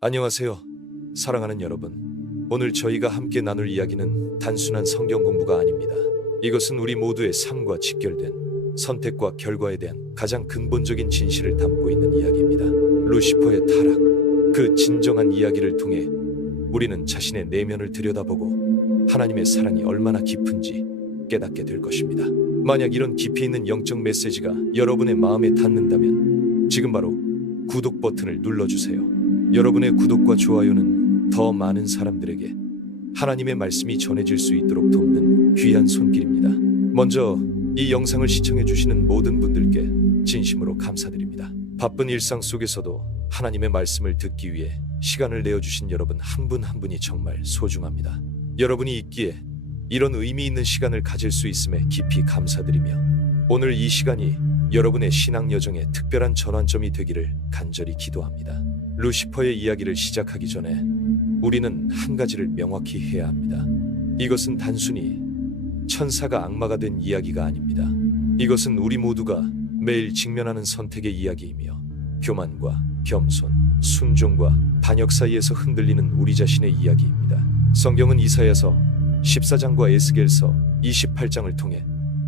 안녕하세요, 사랑하는 여러분. 오늘 저희가 함께 나눌 이야기는 단순한 성경 공부가 아닙니다. 이것은 우리 모두의 삶과 직결된 선택과 결과에 대한 가장 근본적인 진실을 담고 있는 이야기입니다. 루시퍼의 타락, 그 진정한 이야기를 통해 우리는 자신의 내면을 들여다보고 하나님의 사랑이 얼마나 깊은지 깨닫게 될 것입니다. 만약 이런 깊이 있는 영적 메시지가 여러분의 마음에 닿는다면 지금 바로 구독 버튼을 눌러주세요. 여러분의 구독과 좋아요는 더 많은 사람들에게 하나님의 말씀이 전해질 수 있도록 돕는 귀한 손길입니다. 먼저 이 영상을 시청해 주시는 모든 분들께 진심으로 감사드립니다. 바쁜 일상 속에서도 하나님의 말씀을 듣기 위해 시간을 내어주신 여러분 한 분 한 분이 정말 소중합니다. 여러분이 있기에 이런 의미 있는 시간을 가질 수 있음에 깊이 감사드리며 오늘 이 시간이 여러분의 신앙 여정에 특별한 전환점이 되기를 간절히 기도합니다. 루시퍼의 이야기를 시작하기 전에 우리는 한 가지를 명확히 해야 합니다. 이것은 단순히 천사가 악마가 된 이야기가 아닙니다. 이것은 우리 모두가 매일 직면하는 선택의 이야기이며 교만과 겸손, 순종과 반역 사이에서 흔들리는 우리 자신의 이야기입니다. 성경은 이사야서 14장과 에스겔서 28장을 통해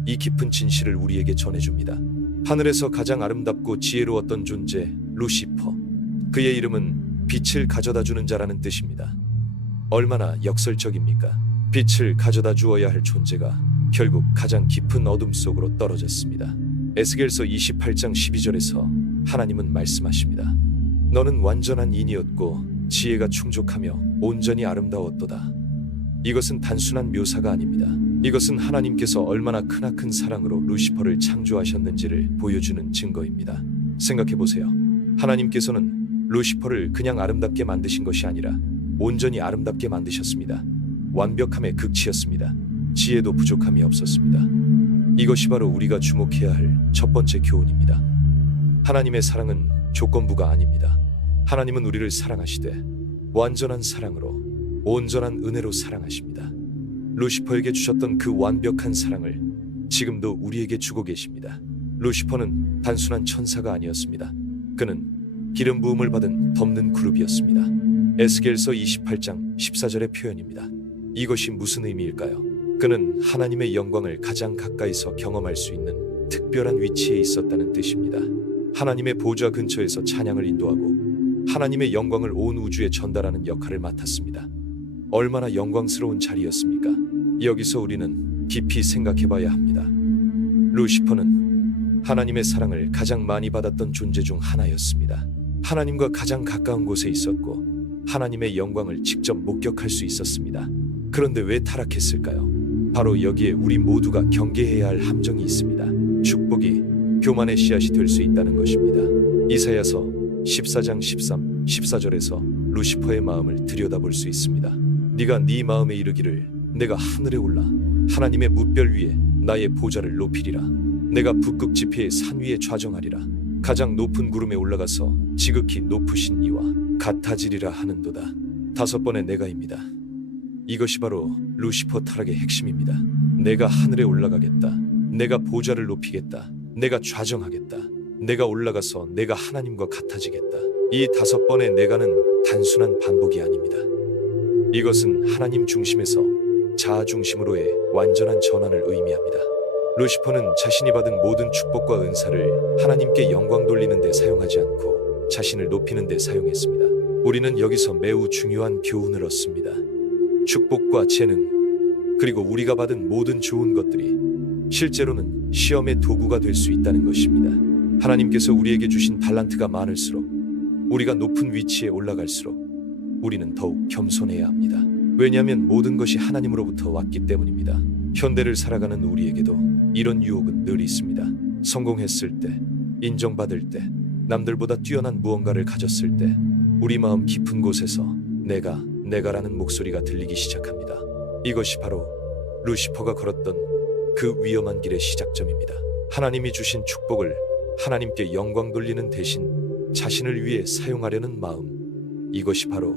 이 깊은 진실을 우리에게 전해줍니다. 하늘에서 가장 아름답고 지혜로웠던 존재 루시퍼, 그의 이름은 빛을 가져다주는 자라는 뜻입니다. 얼마나 역설적입니까? 빛을 가져다 주어야 할 존재가 결국 가장 깊은 어둠 속으로 떨어졌습니다. 에스겔서 28장 12절에서 하나님은 말씀하십니다. 너는 완전한 인이었고 지혜가 충족하며 온전히 아름다웠도다. 이것은 단순한 묘사가 아닙니다. 이것은 하나님께서 얼마나 크나큰 사랑으로 루시퍼를 창조하셨는지를 보여주는 증거입니다. 생각해보세요. 하나님께서는 루시퍼를 그냥 아름답게 만드신 것이 아니라 온전히 아름답게 만드셨습니다. 완벽함의 극치였습니다. 지혜도 부족함이 없었습니다. 이것이 바로 우리가 주목해야 할 첫 번째 교훈입니다. 하나님의 사랑은 조건부가 아닙니다. 하나님은 우리를 사랑하시되 완전한 사랑으로 온전한 은혜로 사랑하십니다. 루시퍼에게 주셨던 그 완벽한 사랑을 지금도 우리에게 주고 계십니다. 루시퍼는 단순한 천사가 아니었습니다. 그는 기름 부음을 받은 덮는 그룹이었습니다. 에스겔서 28장 14절의 표현입니다. 이것이 무슨 의미일까요? 그는 하나님의 영광을 가장 가까이서 경험할 수 있는 특별한 위치에 있었다는 뜻입니다. 하나님의 보좌 근처에서 찬양을 인도하고 하나님의 영광을 온 우주에 전달하는 역할을 맡았습니다. 얼마나 영광스러운 자리였습니까? 여기서 우리는 깊이 생각해봐야 합니다. 루시퍼는 하나님의 사랑을 가장 많이 받았던 존재 중 하나였습니다. 하나님과 가장 가까운 곳에 있었고 하나님의 영광을 직접 목격할 수 있었습니다. 그런데 왜 타락했을까요? 바로 여기에 우리 모두가 경계해야 할 함정이 있습니다. 축복이 교만의 씨앗이 될 수 있다는 것입니다. 이사야서 14장 13, 14절에서 루시퍼의 마음을 들여다볼 수 있습니다. 네가 네 마음에 이르기를 내가 하늘에 올라 하나님의 무별 위에 나의 보좌를 높이리라. 내가 북극 지폐의 산 위에 좌정하리라. 가장 높은 구름에 올라가서 지극히 높으신 이와 같아지리라 하는도다. 5번의 내가입니다. 이것이 바로 루시퍼 타락의 핵심입니다. 내가 하늘에 올라가겠다. 내가 보좌를 높이겠다. 내가 좌정하겠다. 내가 올라가서 내가 하나님과 같아지겠다. 이 5번의 내가는 단순한 반복이 아닙니다. 이것은 하나님 중심에서 자아 중심으로의 완전한 전환을 의미합니다. 루시퍼는 자신이 받은 모든 축복과 은사를 하나님께 영광 돌리는 데 사용하지 않고 자신을 높이는 데 사용했습니다. 우리는 여기서 매우 중요한 교훈을 얻습니다. 축복과 재능, 그리고 우리가 받은 모든 좋은 것들이 실제로는 시험의 도구가 될 수 있다는 것입니다. 하나님께서 우리에게 주신 달란트가 많을수록, 우리가 높은 위치에 올라갈수록 우리는 더욱 겸손해야 합니다. 왜냐하면 모든 것이 하나님으로부터 왔기 때문입니다. 현대를 살아가는 우리에게도 이런 유혹은 늘 있습니다. 성공했을 때, 인정받을 때, 남들보다 뛰어난 무언가를 가졌을 때 우리 마음 깊은 곳에서 내가라는 목소리가 들리기 시작합니다. 이것이 바로 루시퍼가 걸었던 그 위험한 길의 시작점입니다. 하나님이 주신 축복을 하나님께 영광 돌리는 대신 자신을 위해 사용하려는 마음, 이것이 바로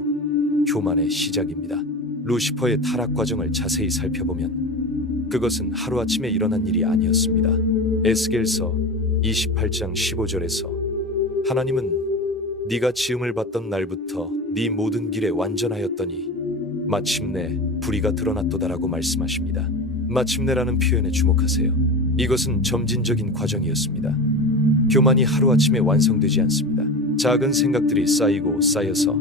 교만의 시작입니다. 루시퍼의 타락 과정을 자세히 살펴보면 그것은 하루아침에 일어난 일이 아니었습니다. 에스겔서 28장 15절에서 하나님은 네가 지음을 받던 날부터 네 모든 길에 완전하였더니 마침내 불의가 드러났도다라고 말씀하십니다. 마침내라는 표현에 주목하세요. 이것은 점진적인 과정이었습니다. 교만이 하루아침에 완성되지 않습니다. 작은 생각들이 쌓이고 쌓여서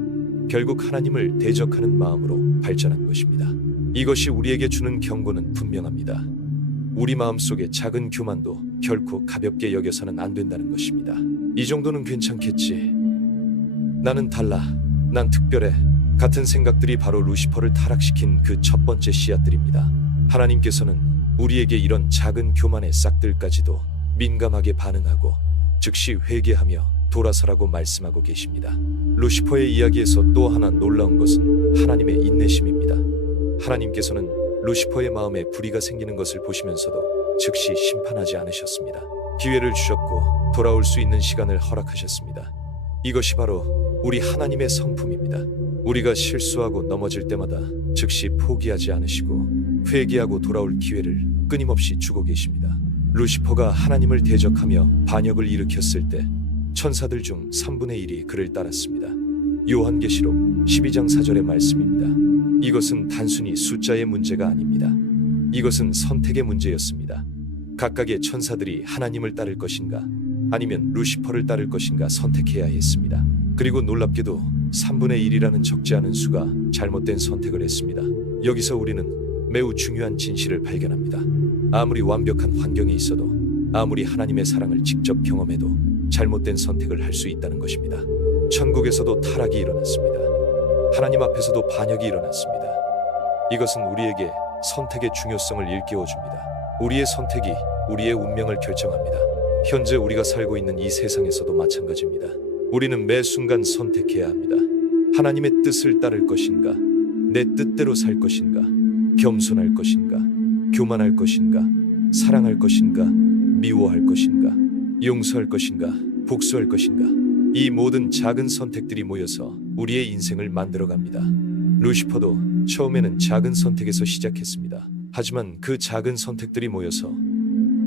결국 하나님을 대적하는 마음으로 발전한 것입니다. 이것이 우리에게 주는 경고는 분명합니다. 우리 마음속의 작은 교만도 결코 가볍게 여겨서는 안 된다는 것입니다. 이 정도는 괜찮겠지. 나는 달라. 난 특별해. 같은 생각들이 바로 루시퍼를 타락시킨 그 첫 번째 씨앗들입니다. 하나님께서는 우리에게 이런 작은 교만의 싹들까지도 민감하게 반응하고 즉시 회개하며 돌아서라고 말씀하고 계십니다. 루시퍼의 이야기에서 또 하나 놀라운 것은 하나님의 인내심입니다. 하나님께서는 루시퍼의 마음에 불의가 생기는 것을 보시면서도 즉시 심판하지 않으셨습니다. 기회를 주셨고 돌아올 수 있는 시간을 허락하셨습니다. 이것이 바로 우리 하나님의 성품입니다. 우리가 실수하고 넘어질 때마다 즉시 포기하지 않으시고 회개하고 돌아올 기회를 끊임없이 주고 계십니다. 루시퍼가 하나님을 대적하며 반역을 일으켰을 때 천사들 중 3분의 1이 그를 따랐습니다. 요한계시록 12장 4절의 말씀입니다. 이것은 단순히 숫자의 문제가 아닙니다. 이것은 선택의 문제였습니다. 각각의 천사들이 하나님을 따를 것인가 아니면 루시퍼를 따를 것인가 선택해야 했습니다. 그리고 놀랍게도 3분의 1이라는 적지 않은 수가 잘못된 선택을 했습니다. 여기서 우리는 매우 중요한 진실을 발견합니다. 아무리 완벽한 환경에 있어도 아무리 하나님의 사랑을 직접 경험해도 잘못된 선택을 할 수 있다는 것입니다. 천국에서도 타락이 일어났습니다. 하나님 앞에서도 반역이 일어났습니다. 이것은 우리에게 선택의 중요성을 일깨워줍니다. 우리의 선택이 우리의 운명을 결정합니다. 현재 우리가 살고 있는 이 세상에서도 마찬가지입니다. 우리는 매 순간 선택해야 합니다. 하나님의 뜻을 따를 것인가, 내 뜻대로 살 것인가, 겸손할 것인가, 교만할 것인가, 사랑할 것인가, 미워할 것인가, 용서할 것인가, 복수할 것인가. 이 모든 작은 선택들이 모여서 우리의 인생을 만들어갑니다. 루시퍼도 처음에는 작은 선택에서 시작했습니다. 하지만 그 작은 선택들이 모여서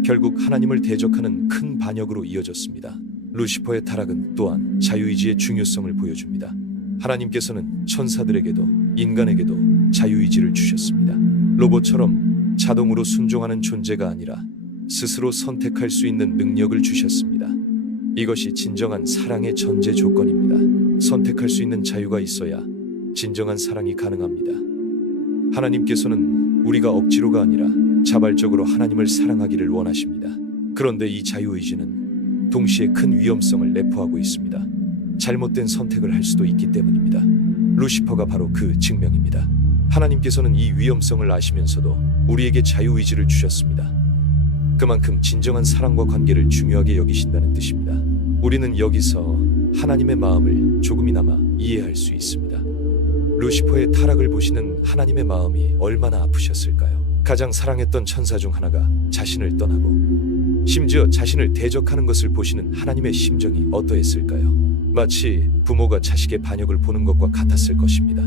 결국 하나님을 대적하는 큰 반역으로 이어졌습니다. 루시퍼의 타락은 또한 자유의지의 중요성을 보여줍니다. 하나님께서는 천사들에게도 인간에게도 자유의지를 주셨습니다. 로봇처럼 자동으로 순종하는 존재가 아니라 스스로 선택할 수 있는 능력을 주셨습니다. 이것이 진정한 사랑의 전제 조건입니다. 선택할 수 있는 자유가 있어야 진정한 사랑이 가능합니다. 하나님께서는 우리가 억지로가 아니라 자발적으로 하나님을 사랑하기를 원하십니다. 그런데 이 자유의지는 동시에 큰 위험성을 내포하고 있습니다. 잘못된 선택을 할 수도 있기 때문입니다. 루시퍼가 바로 그 증명입니다. 하나님께서는 이 위험성을 아시면서도 우리에게 자유의지를 주셨습니다. 그만큼 진정한 사랑과 관계를 중요하게 여기신다는 뜻입니다. 우리는 여기서 하나님의 마음을 조금이나마 이해할 수 있습니다. 루시퍼의 타락을 보시는 하나님의 마음이 얼마나 아프셨을까요? 가장 사랑했던 천사 중 하나가 자신을 떠나고 심지어 자신을 대적하는 것을 보시는 하나님의 심정이 어떠했을까요? 마치 부모가 자식의 반역을 보는 것과 같았을 것입니다.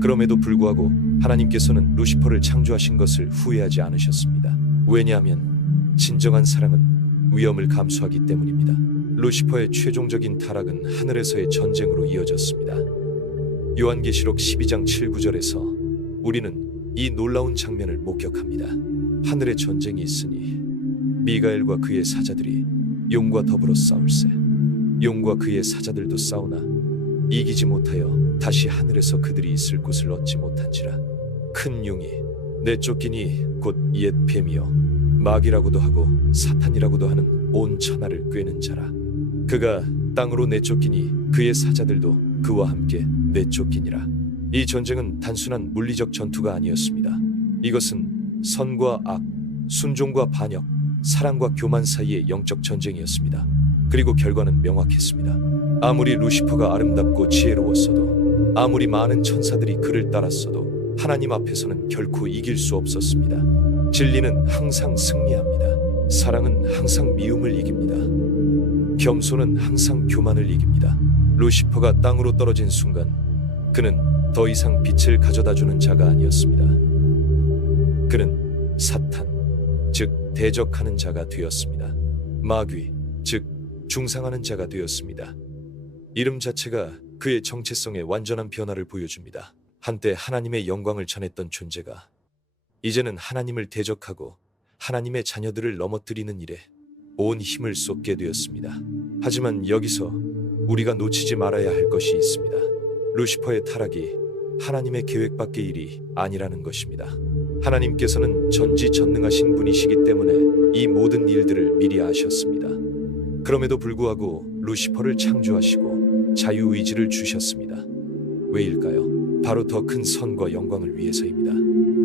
그럼에도 불구하고 하나님께서는 루시퍼를 창조하신 것을 후회하지 않으셨습니다. 왜냐하면 진정한 사랑은 위험을 감수하기 때문입니다. 루시퍼의 최종적인 타락은 하늘에서의 전쟁으로 이어졌습니다. 요한계시록 12장 7, 9절에서 우리는 이 놀라운 장면을 목격합니다. 하늘에 전쟁이 있으니 미가엘과 그의 사자들이 용과 더불어 싸울세. 용과 그의 사자들도 싸우나 이기지 못하여 다시 하늘에서 그들이 있을 곳을 얻지 못한지라. 큰 용이 내쫓기니 곧 옛 뱀이요 마귀라고도 하고 사탄이라고도 하는 온 천하를 꿰는 자라. 그가 땅으로 내쫓기니 그의 사자들도 그와 함께 내쫓기니라. 이 전쟁은 단순한 물리적 전투가 아니었습니다. 이것은 선과 악, 순종과 반역, 사랑과 교만 사이의 영적 전쟁이었습니다. 그리고 결과는 명확했습니다. 아무리 루시퍼가 아름답고 지혜로웠어도, 아무리 많은 천사들이 그를 따랐어도 하나님 앞에서는 결코 이길 수 없었습니다. 진리는 항상 승리합니다. 사랑은 항상 미움을 이깁니다. 겸손은 항상 교만을 이깁니다. 루시퍼가 땅으로 떨어진 순간 그는 더 이상 빛을 가져다주는 자가 아니었습니다. 그는 사탄, 즉 대적하는 자가 되었습니다. 마귀, 즉 중상하는 자가 되었습니다. 이름 자체가 그의 정체성에 완전한 변화를 보여줍니다. 한때 하나님의 영광을 전했던 존재가 이제는 하나님을 대적하고 하나님의 자녀들을 넘어뜨리는 일에 온 힘을 쏟게 되었습니다. 하지만 여기서 우리가 놓치지 말아야 할 것이 있습니다. 루시퍼의 타락이 하나님의 계획 밖의 일이 아니라는 것입니다. 하나님께서는 전지전능하신 분이시기 때문에 이 모든 일들을 미리 아셨습니다. 그럼에도 불구하고 루시퍼를 창조하시고 자유의지를 주셨습니다. 왜일까요? 바로 더 큰 선과 영광을 위해서입니다.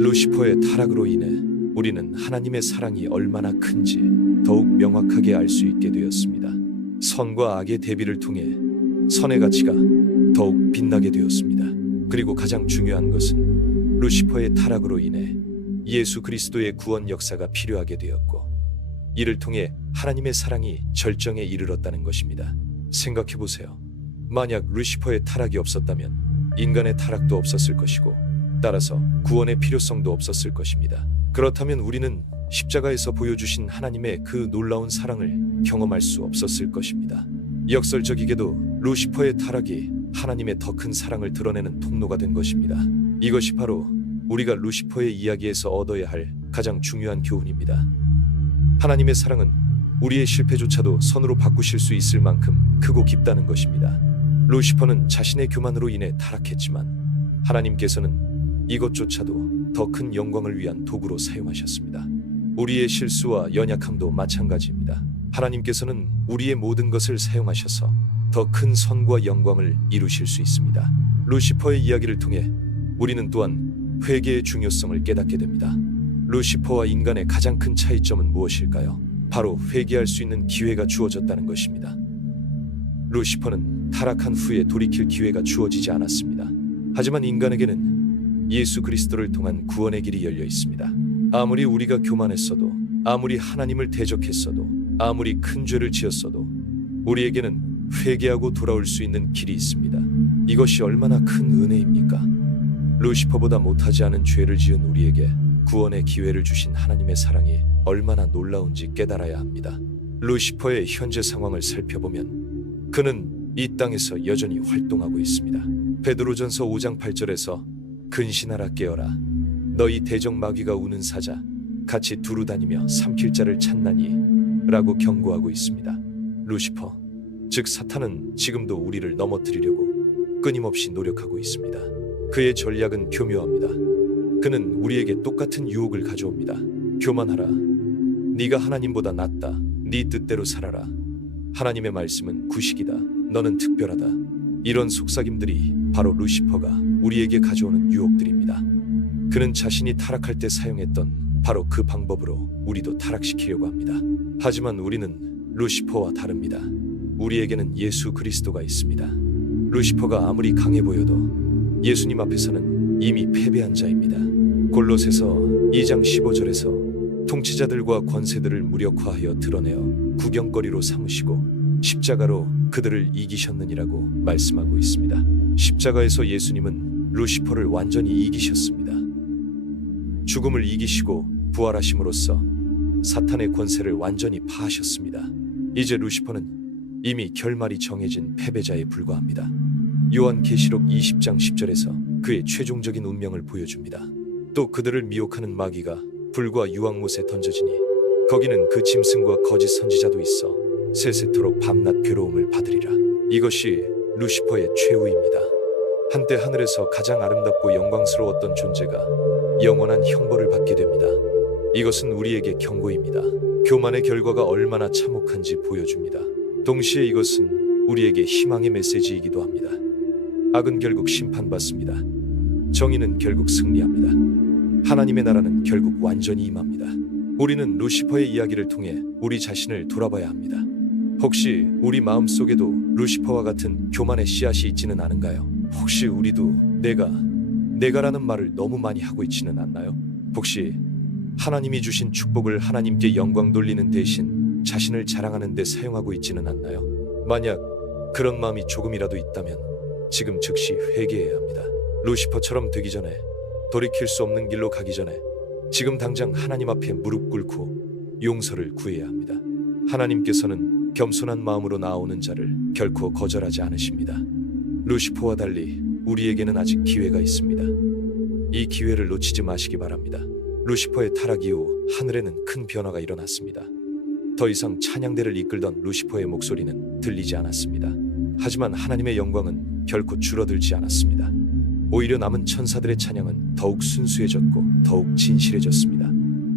루시퍼의 타락으로 인해 우리는 하나님의 사랑이 얼마나 큰지 더욱 명확하게 알 수 있게 되었습니다. 선과 악의 대비를 통해 선의 가치가 더욱 빛나게 되었습니다. 그리고 가장 중요한 것은 루시퍼의 타락으로 인해 예수 그리스도의 구원 역사가 필요하게 되었고 이를 통해 하나님의 사랑이 절정에 이르렀다는 것입니다. 생각해 보세요. 만약 루시퍼의 타락이 없었다면 인간의 타락도 없었을 것이고 따라서 구원의 필요성도 없었을 것입니다. 그렇다면 우리는 십자가에서 보여주신 하나님의 그 놀라운 사랑을 경험할 수 없었을 것입니다. 역설적이게도 루시퍼의 타락이 하나님의 더 큰 사랑을 드러내는 통로가 된 것입니다. 이것이 바로 우리가 루시퍼의 이야기에서 얻어야 할 가장 중요한 교훈입니다. 하나님의 사랑은 우리의 실패조차도 선으로 바꾸실 수 있을 만큼 크고 깊다는 것입니다. 루시퍼는 자신의 교만으로 인해 타락했지만 하나님께서는 이것조차도 더 큰 영광을 위한 도구로 사용하셨습니다. 우리의 실수와 연약함도 마찬가지입니다. 하나님께서는 우리의 모든 것을 사용하셔서 더 큰 선과 영광을 이루실 수 있습니다. 루시퍼의 이야기를 통해 우리는 또한 회개의 중요성을 깨닫게 됩니다. 루시퍼와 인간의 가장 큰 차이점은 무엇일까요? 바로 회개할 수 있는 기회가 주어졌다는 것입니다. 루시퍼는 타락한 후에 돌이킬 기회가 주어지지 않았습니다. 하지만 인간에게는 예수 그리스도를 통한 구원의 길이 열려 있습니다. 아무리 우리가 교만했어도, 아무리 하나님을 대적했어도, 아무리 큰 죄를 지었어도 우리에게는 회개하고 돌아올 수 있는 길이 있습니다. 이것이 얼마나 큰 은혜입니까? 루시퍼보다 못하지 않은 죄를 지은 우리에게 구원의 기회를 주신 하나님의 사랑이 얼마나 놀라운지 깨달아야 합니다. 루시퍼의 현재 상황을 살펴보면 그는 이 땅에서 여전히 활동하고 있습니다. 베드로전서 5장 8절에서 근신하라 깨어라 너희 대적 마귀가 우는 사자 같이 두루 다니며 삼킬 자를 찾나니 라고 경고하고 있습니다. 루시퍼 즉 사탄은 지금도 우리를 넘어뜨리려고 끊임없이 노력하고 있습니다. 그의 전략은 교묘합니다. 그는 우리에게 똑같은 유혹을 가져옵니다. 교만하라. 네가 하나님보다 낫다. 네 뜻대로 살아라. 하나님의 말씀은 구식이다. 너는 특별하다. 이런 속삭임들이 바로 루시퍼가 우리에게 가져오는 유혹들입니다. 그는 자신이 타락할 때 사용했던 바로 그 방법으로 우리도 타락시키려고 합니다. 하지만 우리는 루시퍼와 다릅니다. 우리에게는 예수 그리스도가 있습니다. 루시퍼가 아무리 강해 보여도 예수님 앞에서는 이미 패배한 자입니다. 골로새서 2장 15절에서 통치자들과 권세들을 무력화하여 드러내어 구경거리로 삼으시고 십자가로 그들을 이기셨느니라고 말씀하고 있습니다. 십자가에서 예수님은 루시퍼를 완전히 이기셨습니다. 죽음을 이기시고 부활하심으로써 사탄의 권세를 완전히 파하셨습니다. 이제 루시퍼는 이미 결말이 정해진 패배자에 불과합니다. 요한계시록 20장 10절에서 그의 최종적인 운명을 보여줍니다. 또 그들을 미혹하는 마귀가 불과 유황못에 던져지니 거기는 그 짐승과 거짓 선지자도 있어 세세토록 밤낮 괴로움을 받으리라. 이것이 루시퍼의 최후입니다. 한때 하늘에서 가장 아름답고 영광스러웠던 존재가 영원한 형벌을 받게 됩니다. 이것은 우리에게 경고입니다. 교만의 결과가 얼마나 참혹한지 보여줍니다. 동시에 이것은 우리에게 희망의 메시지이기도 합니다. 악은 결국 심판받습니다. 정의는 결국 승리합니다. 하나님의 나라는 결국 완전히 임합니다. 우리는 루시퍼의 이야기를 통해 우리 자신을 돌아봐야 합니다. 혹시 우리 마음속에도 루시퍼와 같은 교만의 씨앗이 있지는 않은가요? 혹시 우리도 내가라는 말을 너무 많이 하고 있지는 않나요? 혹시 하나님이 주신 축복을 하나님께 영광 돌리는 대신 자신을 자랑하는 데 사용하고 있지는 않나요? 만약 그런 마음이 조금이라도 있다면 지금 즉시 회개해야 합니다. 루시퍼처럼 되기 전에, 돌이킬 수 없는 길로 가기 전에 지금 당장 하나님 앞에 무릎 꿇고 용서를 구해야 합니다. 하나님께서는 겸손한 마음으로 나오는 자를 결코 거절하지 않으십니다. 루시퍼와 달리 우리에게는 아직 기회가 있습니다. 이 기회를 놓치지 마시기 바랍니다. 루시퍼의 타락 이후 하늘에는 큰 변화가 일어났습니다. 더 이상 찬양대를 이끌던 루시퍼의 목소리는 들리지 않았습니다. 하지만 하나님의 영광은 결코 줄어들지 않았습니다. 오히려 남은 천사들의 찬양은 더욱 순수해졌고 더욱 진실해졌습니다.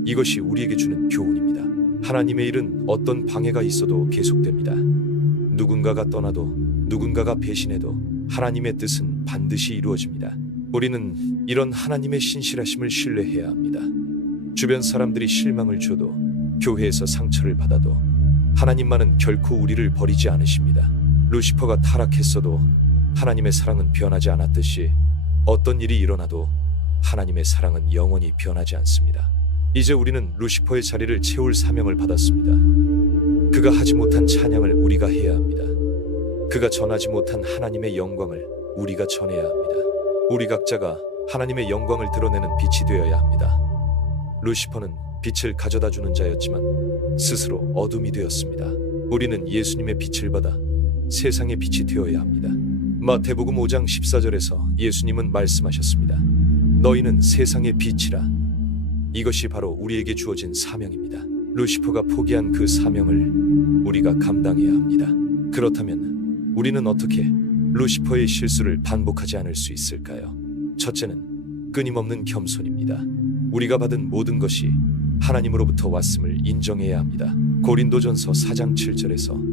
이것이 우리에게 주는 교훈입니다. 하나님의 일은 어떤 방해가 있어도 계속됩니다. 누군가가 떠나도 누군가가 배신해도 하나님의 뜻은 반드시 이루어집니다. 우리는 이런 하나님의 신실하심을 신뢰해야 합니다. 주변 사람들이 실망을 줘도 교회에서 상처를 받아도 하나님만은 결코 우리를 버리지 않으십니다. 루시퍼가 타락했어도 하나님의 사랑은 변하지 않았듯이 어떤 일이 일어나도 하나님의 사랑은 영원히 변하지 않습니다. 이제 우리는 루시퍼의 자리를 채울 사명을 받았습니다. 그가 하지 못한 찬양을 우리가 해야 합니다. 그가 전하지 못한 하나님의 영광을 우리가 전해야 합니다. 우리 각자가 하나님의 영광을 드러내는 빛이 되어야 합니다. 루시퍼는 빛을 가져다주는 자였지만 스스로 어둠이 되었습니다. 우리는 예수님의 빛을 받아 세상의 빛이 되어야 합니다. 마태복음 5장 14절에서 예수님은 말씀하셨습니다. 너희는 세상의 빛이라. 이것이 바로 우리에게 주어진 사명입니다. 루시퍼가 포기한 그 사명을 우리가 감당해야 합니다. 그렇다면 우리는 어떻게 루시퍼의 실수를 반복하지 않을 수 있을까요? 첫째는 끊임없는 겸손입니다. 우리가 받은 모든 것이 하나님으로부터 왔음을 인정해야 합니다. 고린도전서 4장 7절에서